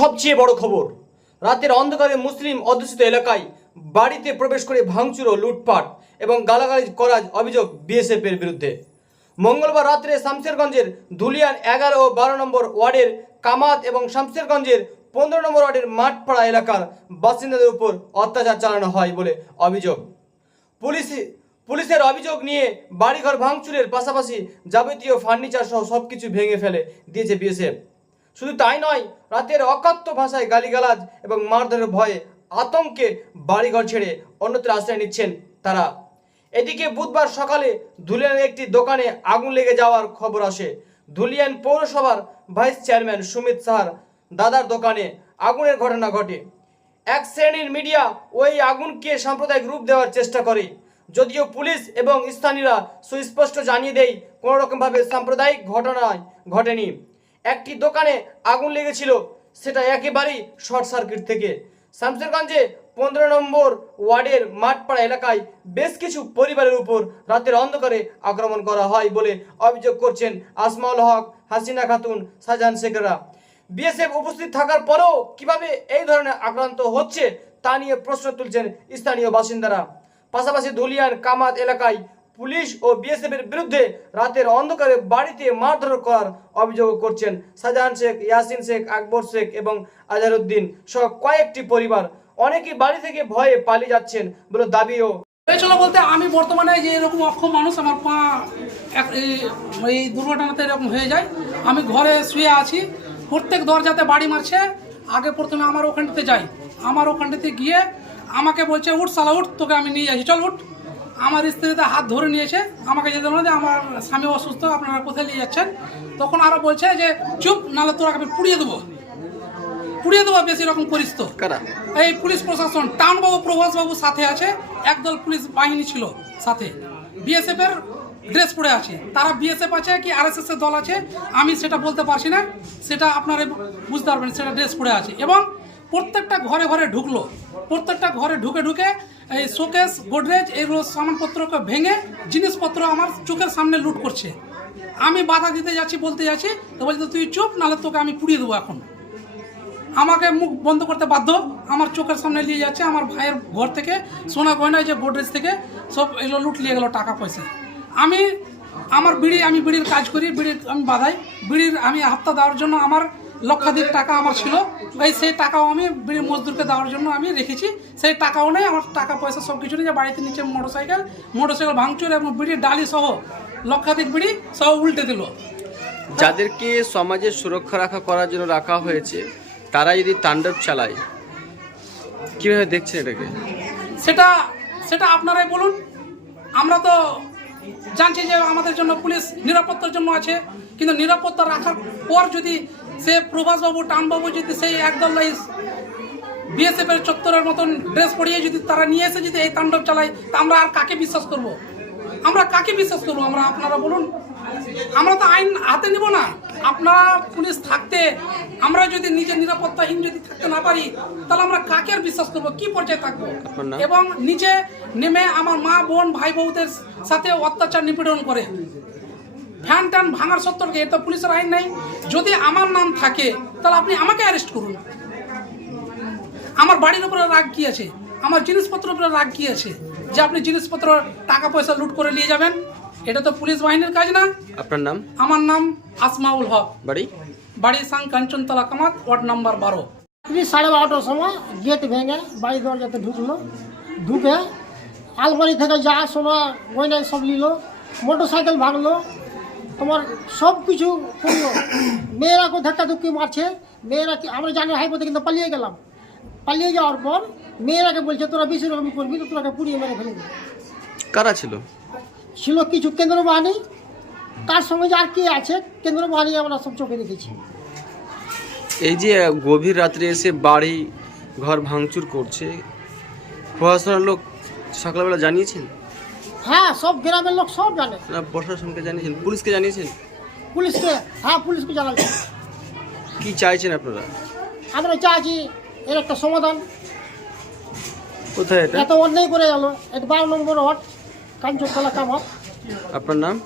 সবচেয়ে বড় খবর। রাতের অন্ধকারে মুসলিম অধ্যুষিত এলাকায় বাড়িতে প্রবেশ করে ভাঙচুর ও লুটপাট এবং গালাগালি করার অভিযোগ বিএসএফ এর বিরুদ্ধে। মঙ্গলবার রাত্রে শামশেরগঞ্জের ধুলিয়ান এগারো ও বারো নম্বর ওয়ার্ডের কামাত এবং শামশেরগঞ্জের পনেরো নম্বর ওয়ার্ডের মাঠপাড়া এলাকার বাসিন্দাদের উপর অত্যাচার চালানো হয় বলে অভিযোগ। পুলিশ, পুলিশের অভিযোগ নিয়ে বাড়িঘর ভাঙচুরের পাশাপাশি যাবতীয় ফার্নিচার সহ সব কিছু ভেঙে ফেলে, দিয়েছে বিএসএফ। শুধু তাই নয়, রাতের অকাত্য ভাষায় গালিগালাজ এবং মারধরের ভয়ে আতঙ্কে বাড়িঘর ছেড়ে অন্যত্র আশ্রয় নিচ্ছেন তারা। এদিকে বুধবার সকালে ধুলিয়ানের একটি দোকানে আগুন লেগে যাওয়ার খবর আসে। ধুলিয়ান পৌরসভার ভাইস চেয়ারম্যান সুমিত সাহার দাদার দোকানে আগুনের ঘটনা ঘটে। এক শ্রেণির মিডিয়া ওই আগুনকে সাম্প্রদায়িক রূপ দেওয়ার চেষ্টা করে। যদিও পুলিশ এবং স্থানীয়রা সুস্পষ্ট জানিয়ে দেয়, কোনোরকমভাবে সাম্প্রদায়িক ঘটনায় ঘটেনি। একটি দোকানে আগুন লেগেছিল, সেটা একেবারেই শর্ট সার্কিট থেকে। শামসেরগঞ্জে পনেরো নম্বর ওয়ার্ডের মাঠপাড়া এলাকায় বেশ কিছু পরিবারের উপর রাতের অন্ধকারে আক্রমণ করা হয় বলে অভিযোগ করছেন আসমাউল হক, হাসিনা খাতুন শাহজাহান শেখরা বিএসএফ উপস্থিত থাকার পরেও কীভাবে এই ধরনের আক্রান্ত হচ্ছে তা নিয়ে প্রশ্ন তুলছেন স্থানীয় বাসিন্দারা। পাশাপাশি ধুলিয়ান, কামাত এলাকায় পুলিশ ও বিএসএফ এর বিরুদ্ধে রাতের অন্ধকারে বাড়িতে মারধর করার অভিযোগ করছেন শাহজাহান শেখ, ইয়াসিন শেখ, আকবর শেখ এবং আজহারউদ্দিন সহ কয়েকটি পরিবার। অনেকেই বাড়ি থেকে ভয়ে পালিয়ে যাচ্ছেন বলে দাবিও। হয়েছিল বলতে আমি বর্তমানে যে এরকম অক্ষম মানুষ, আমার পা এই দুর্ঘটনাতে এরকম হয়ে যায়। আমি ঘরে শুয়ে আছি, প্রত্যেক দরজাতে বাড়ি মারছে। আগে প্রথমে আমার ওখানটাতে যাই। আমার ওখানটাতে গিয়ে আমাকে বলছে, উঠ সালা উঠ, তোকে আমি নিয়ে যাচ্ছি চল, উঠ। আমার স্ত্রীতে হাত ধরে নিয়েছে। আমাকে যেতে বলে যে আমার স্বামী অসুস্থ আপনারা কোথায় নিয়ে যাচ্ছেন? তখন আরও বলছে যে চুপ নাহলে তোরা আমি পুড়িয়ে দেবো। পুড়িয়ে দেবো বেশি রকম করিস তো। এই পুলিশ প্রশাসন টাউনবাবু প্রভাসবাবু সাথে আছে একদল পুলিশ বাহিনী ছিল সাথে। বিএসএফ এর ড্রেস পরে আছে। তারা বিএসএফ আছে কি আরএসএস এর দল আছে? আমি সেটা বলতে পারছি না। সেটা আপনারা বুঝতে পারবেন সেটা ড্রেস পরে আছে। এবং প্রত্যেকটা ঘরে ঘরে ঢুকলো। প্রত্যেকটা ঘরে ঢুকে ঢুকে এই শোকেস, গোদরেজ এগুলো সামানপত্রকে ভেঙে জিনিসপত্র আমার চোখের সামনে লুট করছে। আমি বাধা দিতে যাচ্ছি, বলতে যাচ্ছি, তো বলছে তুই চুপ, নাহলে তোকে আমি পুড়িয়ে দেবো এখন। আমাকে মুখ বন্ধ করতে বাধ্য, আমার চোখের সামনে নিয়ে যাচ্ছে আমার ভাইয়ের ঘর থেকে, সোনা গয়না যে গোডরেজ থেকে, সব এগুলো লুট নিয়ে গেল টাকা পয়সা। আমি, আমার বিড়ি, আমি বিড়ির কাজ করি বিড়ির আমি বাধাই, বিড়ির আমি হাপ্তা দেওয়ার জন্য আমার লক্ষাধিক টাকা আমার ছিল। এই সেই টাকাও আমি মজদুরকে দেওয়ার জন্য আমি রেখেছি। সেই টাকাও নেই আমার টাকা পয়সা সব কিছু নেই। যে বাড়িতে নিচে মোটরসাইকেল মোটরসাইকেল ভাঙচুর এবং বিড়ির ডালি সহ লক্ষাধিক বিড়ি সব উল্টে দিল। যাদেরকে সমাজের সুরক্ষা রাখা করার জন্য রাখা হয়েছে তারা যদি তাণ্ডব চালায় কীভাবে দেখছেন এটাকে? সেটা সেটা আপনারাই বলুন। আমরা তো জানছি যে আমাদের জন্য পুলিশ নিরাপত্তার জন্য আছে কিন্তু নিরাপত্তা রাখার পর যদি সে প্রভাসবাবু টানবাবু যদি সেই একদল বিএসএফ এর চত্বরের মতন ড্রেস পরিয়ে যদি তারা নিয়ে এসে যদি এই তাণ্ডব চালায় তা আমরা আর কাকে বিশ্বাস করব? আমরা কাকে বিশ্বাস করব? আমরা আপনারা বলুন। আমরা তো আইন হাতে নিব না। আপনারা পুলিশ থাকতে আমরা যদি নিজের নিরাপত্তাহীন যদি থাকতে না পারি তাহলে আমরা কাকে আর বিশ্বাস করব? কি পর্যায়ে থাকব? এবং নিচে নেমে আমার মা বোন ভাই বউদের সাথে অত্যাচার নিপীড়ন করে। ফ্যান ট্যান ভাঙার সত্তরকে এটা পুলিশের আইন নাই? যদি আমার নাম থাকে তাহলে আপনি আমাকে অ্যারেস্ট করুন। আমার বাড়ির উপরে রাগ কি আছে? আমার জিনিসপত্রের উপরে রাগ কি আছে? যে আপনি জিনিসপত্র টাকা পয়সা লুট করে নিয়ে যাবেন? এটা তো পুলিশ বাহিনীর কাজ না। আপনার নাম? আমার নাম আসমাউল হক। বাড়ি? বাড়ি সাং কাঞ্চনতলা কামাত ওয়ার্ড নাম্বার বারো। সাড়ে বারোটার সময় গেট ভেঙে বাড়ি দরজাতে ঢুকলো। ঢুকে আলমারি থেকে যা সোনা গয়নায় সব নিল মোটর সাইকেল ভাঙলো তোমার সব কিছু করল। মেয়েরাকে ধাক্কা ধুক্কি মারছে। মেয়েরা কি আমরা জানি হাইপোতে কিন্তু পালিয়ে গেলাম। পালিয়ে যাওয়ার পর মেয়েরাকে বলছে তোরা বেশি রকম করবি তো তোরাকে পুড়িয়ে মেরে ফেলে কারা ছিল? ছিল কিছু কেন্দ্র বাহিনী। তার সঙ্গে যে আর কি আছে কেন্দ্র বাহিনী আমরা সব চোখে দেখেছি। এই যে গভীর রাত্রে এসে বাড়ি ঘর ভাঙচুর করছে প্রশাসনের লোক সকালবেলা জানিয়েছেন? হ্যাঁ সব গ্রামের লোক সব জানে। প্রশাসনকে জানিয়েছেন? পুলিশকে জানিয়েছেন? পুলিশকে হ্যাঁ পুলিশকে জানাচ্ছে কি চাইছেন আপনারা? আমরা চাইছি এর একটা সমাধান। কোথায় এটা? এত অন্যায় করে গেল। এটা বারো নম্বর ওয়ার্ড কাঞ্চনতলা কামাত আপনার নাম?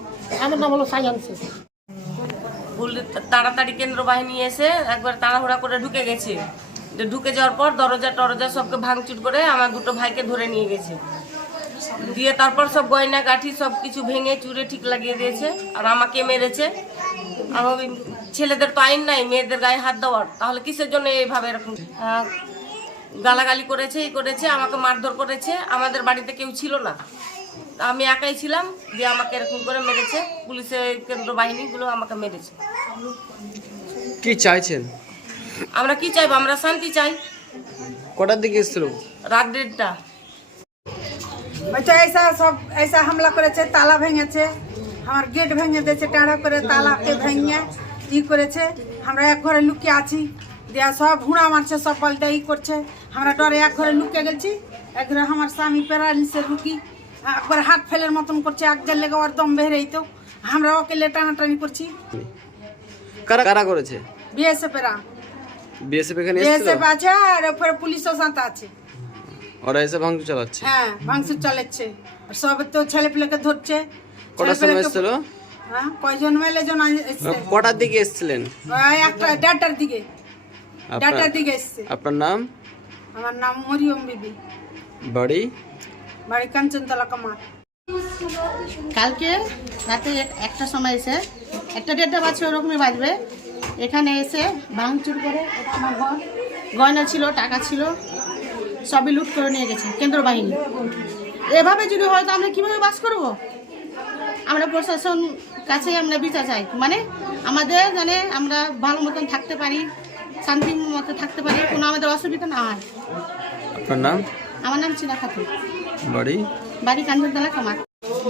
আমার নাম হলো সাইজান শেখ। পুলিশ তাড়াতাড়ি কেন্দ্র বাহিনী এসে একবার তাড়াহুড়া করে ঢুকে গেছে। যে ঢুকে যাওয়ার পর দরজা টরজা সবকে ভাঙচুর করে আমার দুটো ভাইকে ধরে নিয়ে গেছে। দিয়ে তারপর সব গয়না গাঠি সব কিছু ভেঙে চুরে ঠিক লাগিয়ে দিয়েছে। আর আমাকে মেরেছে। ওই ছেলেদের তো আইন নাই মেয়েদের গায়ে হাত দেওয়ার। তাহলে কিসের জন্য এইভাবে এরকম? গালাগালি করেছে এই করেছে আমাকে মারধর করেছে। আমাদের বাড়িতে কেউ ছিল না। আমি একাই ছিলাম দিয়ে আমাকে এরকম করে মেরেছে। পুলিশের কেন্দ্র বাহিনীগুলো আমাকে মেরেছে। কি চাইছেন? আমরা কি চাইব? আমরা শান্তি চাই। কটার দিকে এসেছিল? রাত দেড়টা। বলছে এইসা সব এইসা হামলা করেছে তালা ভেঙেছে। আমার গেট ভেঙে দিয়েছে টাড়া করে তালাকে ভেঙে ই করেছে। আমরা এক ঘরে লুকিয়ে আছি। দেয়া সব হুঁড়া মারছে সব পাল্টা ই করছে। আমরা ডরে এক ঘরে লুকিয়ে গেছি। এক ঘরে আমার স্বামী প্যারালিসের রুকি একবার হাত ফেলের মতন করছে এক লেগে ওর দম বেহরেই তো। আমরা ওকে টানাটানি করছি। কারা কারা করেছে? বিএসএফ এরা বিএসএফ এখানে বিএসএফ আছে আর পুলিশও সাথে আছে। ওরা এসে ভাঙচুর চালাচ্ছে। হ্যাঁ ভাঙচুর চালাচ্ছে। আর সব তো ছেলে পেলেকে ধরছে। কটার সময় এসেছিল? হ্যাঁ কয়জন মেলে জন এসছে? কটার দিকে এসেছিলেন? একটা দেড়টার দিকে। দেড়টার দিকে এসছে। আপনার নাম? আমার নাম মরিয়ম বিবি। বাড়ি? বাড়ি কাঞ্চনতলা কামার। কালকে রাতে এক- একটার সময় এসে একটা দেড়টা বাজছে ওরকমই বাজবে। এখানে এসে ভাঙচুর করে এটা আমার ঘর। গয়না ছিল টাকা ছিল। সবই লুট করে নিয়ে গেছে কেন্দ্র বাহিনী। এভাবে যদি হয় তো আমরা কীভাবে বাস করব? আমরা প্রশাসন কাছে আমরা বিচার চাই। মানে আমাদের মানে আমরা ভালো মতন থাকতে পারি শান্তি মতো থাকতে পারি কোনো আমাদের অসুবিধা না হয়। আপনার নাম? আমার নাম চীনা খাতুন। বাড়ি? বাড়ি কাঞ্চনতলা কামার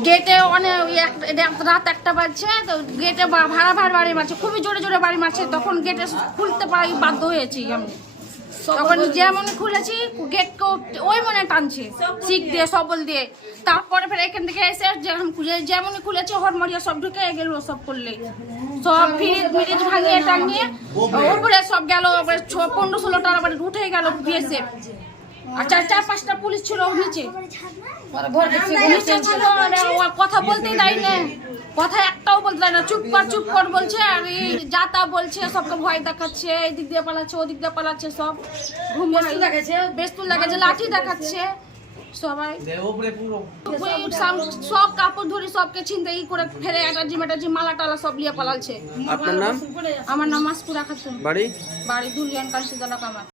গেটে অনেক রাত একটা বাজছে তো গেটে ভাড়া ভাড়া বাড়ি মারছে খুবই জোরে জোরে বাড়ি মারছে তখন গেটে খুলতে পারি বাধ্য হয়েছি আমি। তখন যেমন খুলেছি গেটকে ওই মনে টানছে শিক দিয়ে। সবল দিয়ে। তারপরে ফের এখান থেকে এসে যেরকম খুলে যেমনই খুলেছে হরমরিয়া সব ঢুকে গেল সব করলে। সব ফ্রিজ ফ্রিজ ভাঙিয়ে টাঙিয়ে ওপরে। সব গেল ওপরে ছ পনেরো ষোলোটার আবার উঠে গেল বিএসএফ আর চার চার পাঁচটা পুলিশ ছিল নিচে। নিচে ছিল কথা বলতেই দেয় না কথা একটাও বলতে না। চুপ কর চুপ কর বলছে আর এই যা তা বলছে সবকে ভয় দেখাচ্ছে এদিক দিয়ে পালাচ্ছে ওদিক দিয়ে পালাচ্ছে সব ঘুম দেখাচ্ছে বেস্তুল দেখাচ্ছে লাঠি দেখাচ্ছে। সবাই। সব কাপড় ধরে সবকে ছিনতাই করে অ্যাটার্জি ম্যাটার্জি মালা টালা সব নিয়ে পালাচ্ছে। আপনার নাম? আমার নাম মাসপুরা খাতুন বাড়ি? বাড়ি দুলিয়ান কামার।